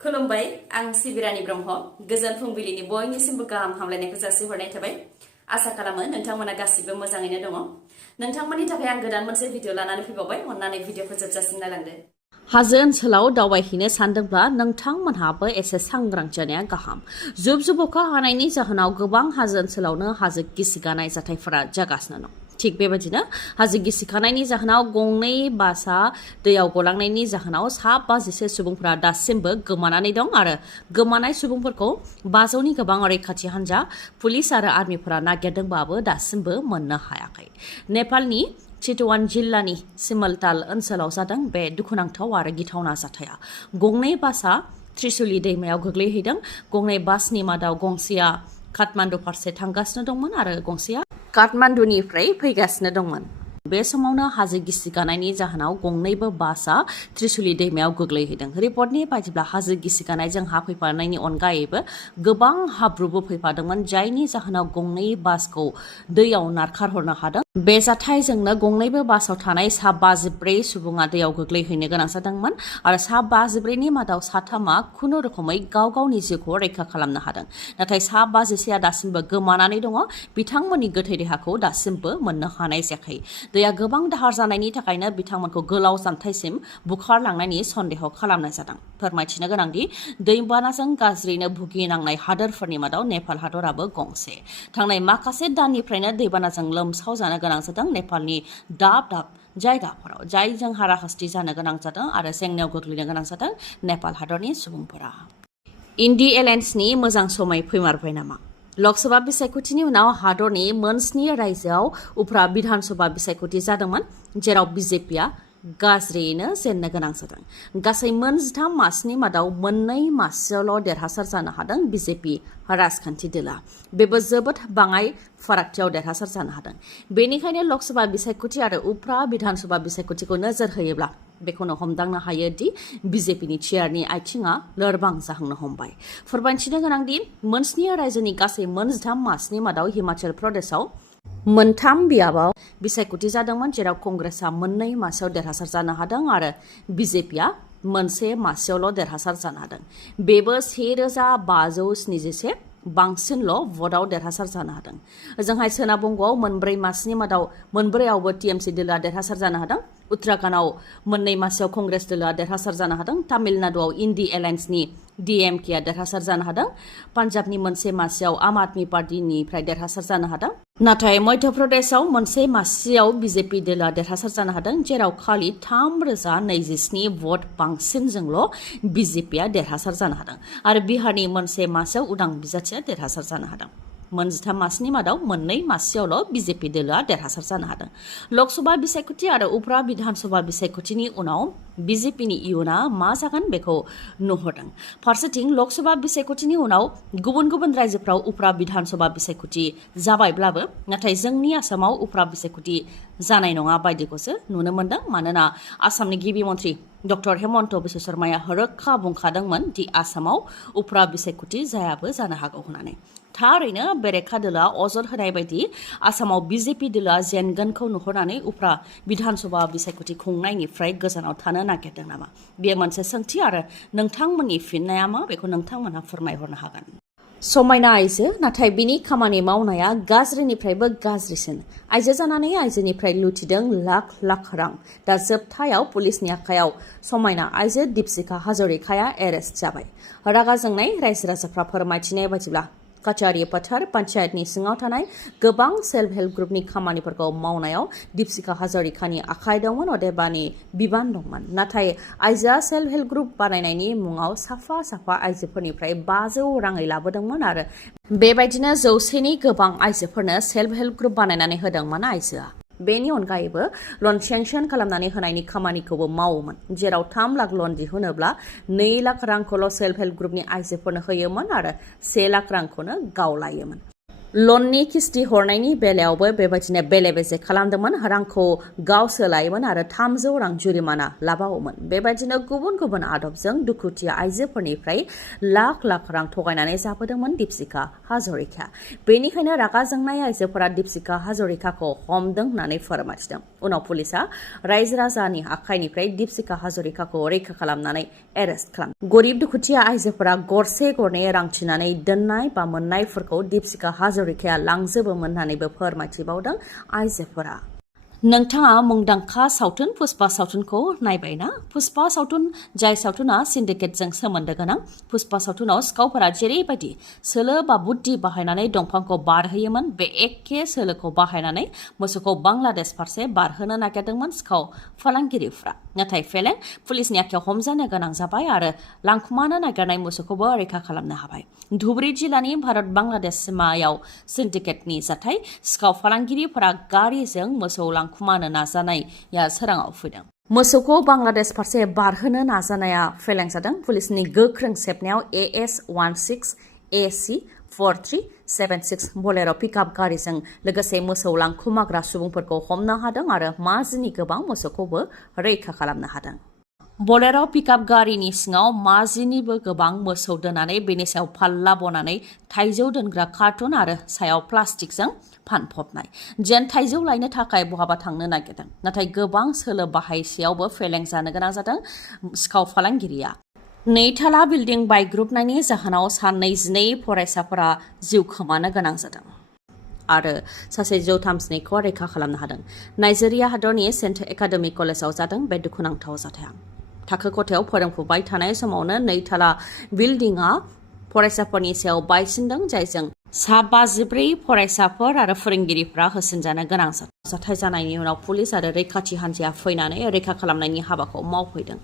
खुलुमबाय आं सिबि रानी ब्रह्म गोजोन फुंबिलिनि बयनिसिमबो गाहाम हामलायनायखौ जासिहरनाय थाबाय आसा खालामो नोंथांमोना गासिबो मोजाङैनो दङ नोंथांमोननि थाखाय आं गोदान मोनसे भिडिअ लानानै फैबावबाय अन्नानै भिडिअखौ जोबजासिम नायलांदो हाजो ओनसोलाव दावबायहैनो सानदोंब्ला नोंथांमोनहाबो एसे सांग्रां जानाया गाहाम जुब जुब अखा हानायनि जाहोनाव गोबां हाजो ओनसोलावनो हाजो गिसिगानाय जाथायफोरा जागासिनो दं थिग बेबायदिनो हाजो गिसिखानायनि जाहोनाव गंनै बासआ दैयाव गलांनायनि जाहोनाव 5 सुबुंफोरा दासिमबो गोमानानै दं आरो गोमानाय सुबुंफोरखौ 500नि गोबां रैखाथि हान्जा पुलिस आरो आर्मिफोरा नागिरदोंबाबो दासिमबो मोननो हायाखै नेपालनि चितवान जिल्लानि सिमलताल ओनसोलाव जादों बे दुखुनांथाव आरो गिथावना जाथाया गंनै बासआ त्रिशुली दैमायाव गोग्लैहैदों गंनै बासनि मादाव गंसेया काठमान्डु फारसे थांगासिनो दंमोन आरो गंसेया काठमान्डुनिफ्राय फैगासिनो दंमोन बे समावनो हाजो गिसिगानायनि जाहोनाव गंनैबो बासआ त्रिशुली दैमायाव गोग्लैहैदों रिपर्टनि बायदिब्ला हाजो गिसिगानायजों हा फैफानायनि अनगायैबो गोबां हाब्रुबो फैफादोंमोन जायनि जाहोनाव गंनै बासखौ दैयाव नारखारहरनो हादों बे जाथायजोंनो गंनैबो बासाव थानाय 54 सुबुङा दैयाव गोग्लैहैनो गोनां जादोंमोन आरो 54नि मादाव 3 खुनु रोखोमै गाव गावनि जिउखौ रैखा खालामनो हादों नाथाय 54आ दासिमबो गोमानानै दङ बिथांमोननि गोथै देहाखौ दासिमबो मोननो हानाय जायाखै दैया गोबां दाहार जानायनि थाखायनो बिथांमोनखौ गोलाव जानथायसिम बुखारलांनायनि सन्देह खालामनाय जादों फोरमायथिनो गोनांदि दैबानाजों गाज्रिनो भुगिनांनाय हादोरफोरनि मादाव नेपाल हादराबो गंसे थांनाय माखासे दाननिफ्रायनो दैबानाजों लोमसाव जानो गोनां जादों नेपालनि दाब दाब जायगाफोराव जायजों हाराहास्ति जानो गोनां जादों आरो जेंनायाव गोग्लैनो गोनां जादों नेपाल हादरनि सुबुंफोरा इन्डि एलायन्सनि मोजां समय फैमारबाय नामा लकसभा बिसायख'थिनि उनाव हादरनि मोनस्नि रायजोआव उफ्रा बिधानसभा बिसायख'थि जादोंमोन जेराव BJPआ गाज्रियैनो जेननो गोनां जादों गासै 13 मासनि मादाव 2 मासयावल' देरहासार जानो हादों BJP राजखान्थि दोला बेबो जोबोद बाङाय फारागथियाव देरहासार जानो हादों बेनिखायनो लकसभा बिसायख'थि आरो उफ्रा बिधानसभा बिसायख'थिखौ नोजोर होयोब्ला बेखौनो हमदांनो हायो दि BJPनि चेयारनि आथिङा लोरबां जाहांनो हमबाय फोरमायथिनो गोनांदि मोनस्नि रायजोनि गासै 13 मासनि मादाव हिमाचल प्रदेशआव 3 बियाबाव बिसायख'थि जादोंमोन जेराव कंग्रेसआ 2 मासयाव देरहासार जानो हादों आरो BJPआ 1 मासयावल' देरहासार जानो हादों बेबो 1577 बांसिनल' भटआव देरहासार जानो हादों ओजोंहाय सोनाब बंगआव 4 मासनि मादाव 4आवबो TMC दोलोआ देरहासार जानो हादों उत्तराखन्डआव 2 मासयाव कंग्रेस दोलोआ देरहासार जानो हादों तामिलनाडुआव इन्डि एलायन्सनि DMKआ देरहासार जानो हादों पान्जाबनि 1 मासयाव आम आदमी पार्टीनिफ्राय देरहासार जानो हादों नाथाय मध्य प्रदेशआव 1 मासयाव BJP दोलोआ देरहासार जानो हादों जेराव खालि 3027 भट बांसिनजोंल' BJPआ देरहासार जानो हादों आरो बिहारनि 1 मासयाव उदां बिजाथिया देरहासार जानो हादों 13 मासनि मादाव 2 मासयावल' BJP दोलोआ देरहासार जानो हादों लकसभा बिसायख'थि आरो उफ्रा बिधानसभा बिसायख'थिनि उनाव BJPनि इयुना मा जागोन बेखौ नुहुरदों फारसेथिं लकसभा बिसायख'थिनि उनाव गुबुन गुबुन रायजोफ्राव उफ्रा बिधानसभा बिसायख'थि जाबायब्लाबो नाथाय जोंनि आसामाव उफ्रा बिसायख'थि जानाय नङा बायदिखौसो नुनो मोनदों मानोना आसामनि गिबि मन्थ्रि डक्टर हेमन्त बिश्व शर्माया रोखा बुंखादोंमोन दि आसामाव उफ्रा बिसायख'थि जायाबो जानो हागौ होननानै थारैनो बेरेखा दोलोआ अजद होनाय बायदि आसामाव BJP दोलोआ जेनगोनखौ नुहुरनानै उफ्रा बिधानसभा बिसायख'थि खुंनायनिफ्राय गोजानाव थानो नागिरदों नामा बेयो मोनसे सोंथि आरो नोंथांमोननि फिननाया मा बेखौ नोंथांमोनहा फोरमायहरनो हागोन समायना आइजो नाथाय बिनि खामानि मावनाया गाज्रिनिफ्रायबो गाज्रिसिन आइजो जानानै आइजोनिफ्राय लुथिदों लाख लाख रां दा जोबथायाव पुलिसनि आखायाव समायना आइजो दीपशिखा हाजरिकाया एरेस्ट जाबाय रागा जोंनाय रायजो राजाफ्रा फोरमायथिनाय बायदिब्ला कचारी पथार पन्चायतनि सिङाव थानाय गोबां सेल्फ हेल्प ग्रुपनि खामानिफोरखौ मावनायाव दीपशिखा हाजरिकानि आखाइ दंमोन अदेबानि बिबान दंमोन नाथाय आइजोआ सेल्फ हेल्प ग्रुप बानायनायनि मुङाव साफा आइजोफोरनिफ्राय 500 राङै लाबोदोंमोन आरो बेबायदिनो 100नि गोबां आइजोफोरनो सेल्फ हेल्प ग्रुप बानायनानै होदोंमोन आइजोआ बेनि अनगायैबो लन सेंसन खालामनानै होनायनि खामानिखौबो मावोमोन जेराव 3 लाख लन दिहुनोब्ला 2 लाख रांखौल' सेल्फ हेल्प ग्रुपनि आइजोफोरनो होयोमोन आरो 1 लाख रांखौनो गाव लायोमोन लननि किस्ति हरनायनि बेलायावबो बेबायदिनो बेले बेजे खालामदोंमोन रांखौ गाव सोलायोमोन आरो 300 रां जुरिमाना लाबावोमोन बेबायदिनो गुबुन गुबुन आदबजों दुखुथिया आइजोफोरनिफ्राय लाख लाख रां थगायनानै जाबोदोंमन दीपशिखा हाजरिका बेनिखायनो रागा जोंनाय आइजोफोरा दीपशिखा हाजरिकाखौ हमदों होननानै फोरमायथिदों उनाव पुलिसा रायजो राजानि आखाइनिफ्राय दीपशिखा हाजरिकाखौ रैखा खालामनानै एरेस्ट खालाम। गरिब दुखुथिया आइजोफोरा गरसे गरनै रां थिनानै दोननाय बा मोननायफोरखौ दीपशिखा हाजरिकाया लांजोबोमोन होननानैबो फोरमायथिबावदों आइजोफोरा। नोंथाङा मुंदांखा सावथुन पुष्पा सावथुनखौ नायबायना? पुष्पा सावथुन जाय सावथुना सिन्डिकेटजों सोमोन्दो गोनां। पुष्पा सावथुनाव सिखावफोरा जेरैबायदि सोलो बा बुद्धि बाहायनानै दंफांखौ बारहोयोमोन, बे एखे सोलोखौ बाहायनानै मोसौखौ बांलादेश फारसे बारहोनो नागिरदोंमोन सिखाव फालांगिरिफ्रा। नाथाय फेलें, पुलिसनि आखायाव हमजानो गोनां जाबाय आरो लांखुमानो नागिरनाय मोसौखौबो रैखा खालामनो हाबाय। धुबरी जिल्लानि भारत बांलादेश सिमायाव सिन्डिकेटनि जाथाय सिखाव फालांगिरिफोरा गारिजों मोसौ लांखुमानो नाजानाया सोराङाव फैदों। मोसौखौ बांलादेश फारसे बारहोनो नाजानाया फेलें जादों। पुलिसनि गोख्रों सेबनायाव AS16 AC 4376 बलेर' पिकआप गारिजों लोगोसे मोसौ लांखुमाग्रा सुबुंफोरखौ हमनो हादों आरो माजिनि गोबां मोसौखौबो रैखा खालामनो हादों। बलेर' पिकआप गारिनि सिङाव माजिनिबो गोबां मोसौ दोननानै बेनि सायाव फाल्ला बनानै थाइजौ दोनग्रा कार्टुन आरो सायाव प्लास्टिकजों फानफबनाय। जेन थाइजौ लायनो थाखाय बहाबा थांनो नागिरदों, नाथाय गोबां सोलो बाहायसेयावबो फेलें जानो गोनां जादों सिखाव फालांगिरिया। 2 थाला बिल्डिं बायग्रुबनायनि जाहोनाव सा 22 फरायसाफोरा जिउ खोमानो गोनां जादों आरो सासे 132खौ रैखा खालामनो हादों। नाइजेरिया हादरनि सेन्ट एकाडेमि कलेजाव जादों बे दुखुनांथाव जाथाया। थाखो खथायाव फोरोंफुबाय थानाय समावनो 2 थाला बिल्डिंआ फरायसाफोरनि सायाव बायसिनदों, जायजों सा 54 फरायसाफोर आरो फोरोंगिरिफ्रा होसिनजानो गोनां जादों। जाथाय जानायनि उनाव पुलिस आरो रैखाथि हान्जाया फैनानै रैखा खालामनायनि हाबाखौ मावफैदों,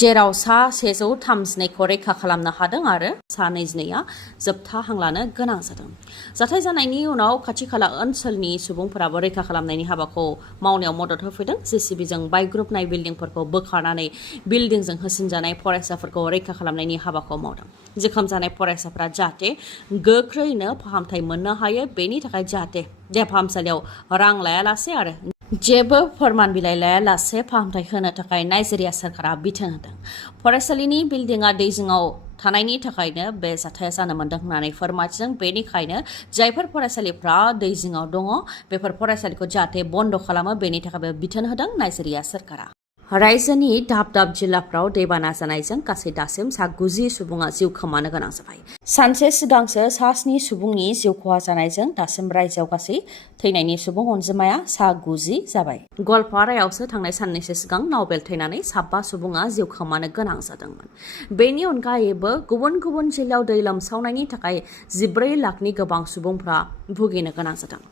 जेराव सा 132खौ रैखा खालामनो हादों आरो सा 22आ जोबथा हां लानो गोनां जादों। जाथाय जानायनि उनाव खाथि खाला ओनसोलनि सुबुंफोराबो रैखा खालामनायनि हाबाखौ मावनायाव मदद होफैदों। JCBजों बायग्रुबनाय बिल्डिंफोरखौ बोखारनानै बिल्डिंजों होसिनजानाय फरायसाफोरखौ रैखा खालामनायनि हाबाखौ मावदों। जोखोम जानाय फरायसाफोरा जाहाथे गोख्रैनो फाहामथाय मोननो हायो, बेनि थाखाय जाहाथे देहा फाहामसालियाव रां लायालासे आरो जेबो फोरमान बिलाइ लायालासे फाहामथाय होनो थाखाय नाइजेरिया सोरखारा बिथोन होदों। फरायसालिनि बिल्डिंआ दै जिङाव थानायनि थाखायनो बे जाथाया जानो मोन्दों होननानै फोरमायथिदों। बेनिखायनो जायफोर फरायसालिफ्रा दै जिङाव दङ, बेफोर फरायसालिखौ जाहाथे बन्द खालामो, बेनि थाखायबो बिथोन होदों नाइजेरिया सोरखारा। रायजोनि दाब दाब जिल्लाफ्राव दैबाना जानायजों गासै दासिम सा 90 सुबुङा जिउ खोमानो गोनां जाबाय। सानसे सिगांसो सा 7 सुबुंनि जिउ खहा जानायजों दासिम रायजोआव गासै थैनायनि सुबुं अनजिमाया सा 90 जाबाय। गवालपारायावसो थांनाय साननैसो सिगां नाव बेलथायनानै सा 5 सुबुङा जिउ खोमानो गोनां जादोंमोन। बेनि अनगायैबो गुबुन गुबुन जिल्लायाव दै लोमसावनायनि थाखाय 14 लाखनि गोबां सुबुंफ्रा भुगिनो गोनां जादों।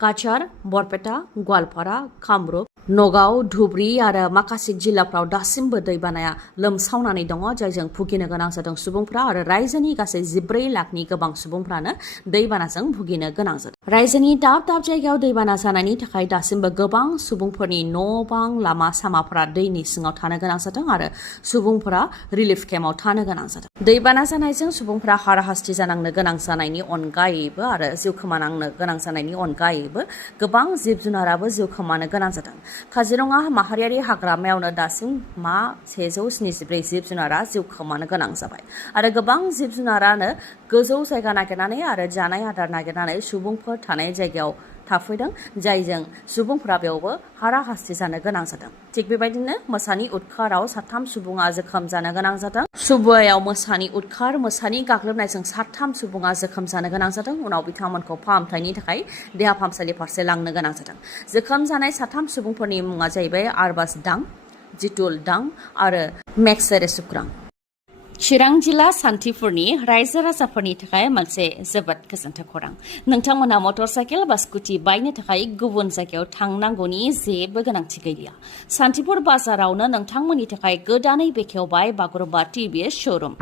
काछार, बरपेटा, गवालपारा, कामरुप, नगाव, धुबरी आरो माखासे जिल्लाफ्राव दासिमबो दैबानाया लोमसावनानै दङ, जायजों भुगिनो गोनां जादों सुबुंफ्रा आरो रायजोनि गासै 14 लाखनि गोबां सुबुंफ्रानो दैबानाजों भुगिनो गोनां जादों। रायजोनि दाब दाब जायगायाव दैबाना जानायनि थाखाय दासिमबो गोबां सुबुंफोरनि न' बां, लामा सामाफोरा दैनि सिङाव थानो गोनां जादों आरो सुबुंफोरा रिलिफ केम्पआव थानो गोनां जादों। दैबाना जानायजों सुबुंफोरा हाराहास्ति जानांनो गोनां जानायनि अनगायैबो आरो जिउ खोमानांनो गोनां जानायनि अनगायैबो गोबां जिब जुनाराबो जिउ खोमानो गोनां जादों। काजिरङा माहारियारि हाग्रामायावनो दासिम 174 जिब जुनारा जिउ खोमानो गोनां जाबाय आरो गोबां जिब जुनारानो गोजौ जायगा नागिरनानै आरो जानाय आदार नागिरनानै सुबुंफोर थानाय जायगायाव थाफैदों, जायजों सुबुंफोरा बेयावबो हाराहास्ति जानो गोनां जादों। थिग बेबायदिनो मोसानि उदखाराव 3 सुबुङा जोखोम जानो गोनां जादों। सुबुयाव मोसानि गाग्लोबनायजों 3 सुबुङा जोखोम जानो गोनां जादों। उनाव बिथांमोनखौ फाहामथायनि थाखाय देहा फाहामसालि फारसे लांनो गोनां जादों। जोखोम जानाय 3 सुबुंफोरनि मुङा जाहैबाय आरबाज दां, जितुल दां आरो मेक्सेरे सुक्रां। चिरां जिल्ला सान्थिपुरनि रायजो राजाफोरनि थाखाय मोनसे जोबोद गोजोनथाव खौरां। नोंथांमोना मटर साइकेल बा स्कुटि बायनो थाखाय गुबुन जायगायाव थांनांगौनि जेबो गोनांथि गैलिया। सान्थिपुर बाजारावनो नोंथांमोननि थाखाय गोदानै बेखेवबाय बागुरुम्बा TVS शोरूम।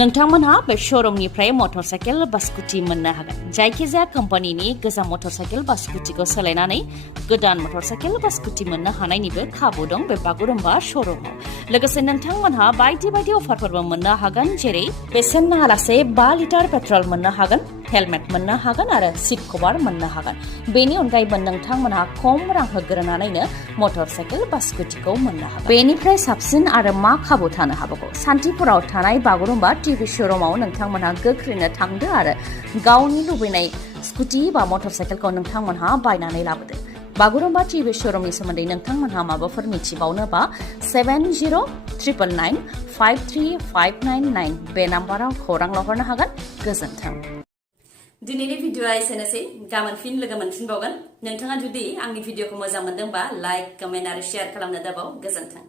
नोंथांमोनहा बे शोरूमनिफ्राय मटर साइकेल बा स्कुटि मोननो हागोन। जायखिजाया कम्पानिनि गोजाम मटर साइकेल बा स्कुटिखौ सोलायनानै गोदान मटर साइकेल बा स्कुटि मोननो हानायनिबो खाबु दं बे बागुरुम्बा शोरूमाव। लोगोसे नोंथांमोनहा बायदि बायदि अफारफोरबो मोननो हागोन, जेरै बेसेन नाङालासे 5 लिटार पेट्रल मोननो हागोन, हेलमेट मोननो हागोन आरो सीट कभार मोननो हागोन बेनि अनगायैबो नोंथांमोनहा खम रां होग्रोनानैनो मटर साइकेल बा स्कुटिखौ मोननो हागोन बेनिफ्राय साबसिन आरो मा खाबु थानो हागौ सान्तिपुराव थानाय बागुरुम्बा टिभि श'रुमाव नोंथांमोनहा गोख्रैनो थांदो आरो गावनि लुबैनाय स्कुटि बा मटर साइकेलखौ नोंथांमोनहा बायनानै लाबोदो बागुरुम्बा टिभि श'रुमनि सोमोन्दै नोंथांमोनहा माबाफोर मिथिबावनोबा 7039535599 बे नाम्बाराव खौरां हरनो हागोन गोजोन्थों दिनैनि भिडिअआ एसेनोसै गाबोन फिन लोगो मोनफिनबावगोन नोंथाङा जुदि आंनि भिडिअखौ मोजां मोनदोंबा लाइक कमेन्ट आरो शेयार खालामनो दाबाव गोजोन्थों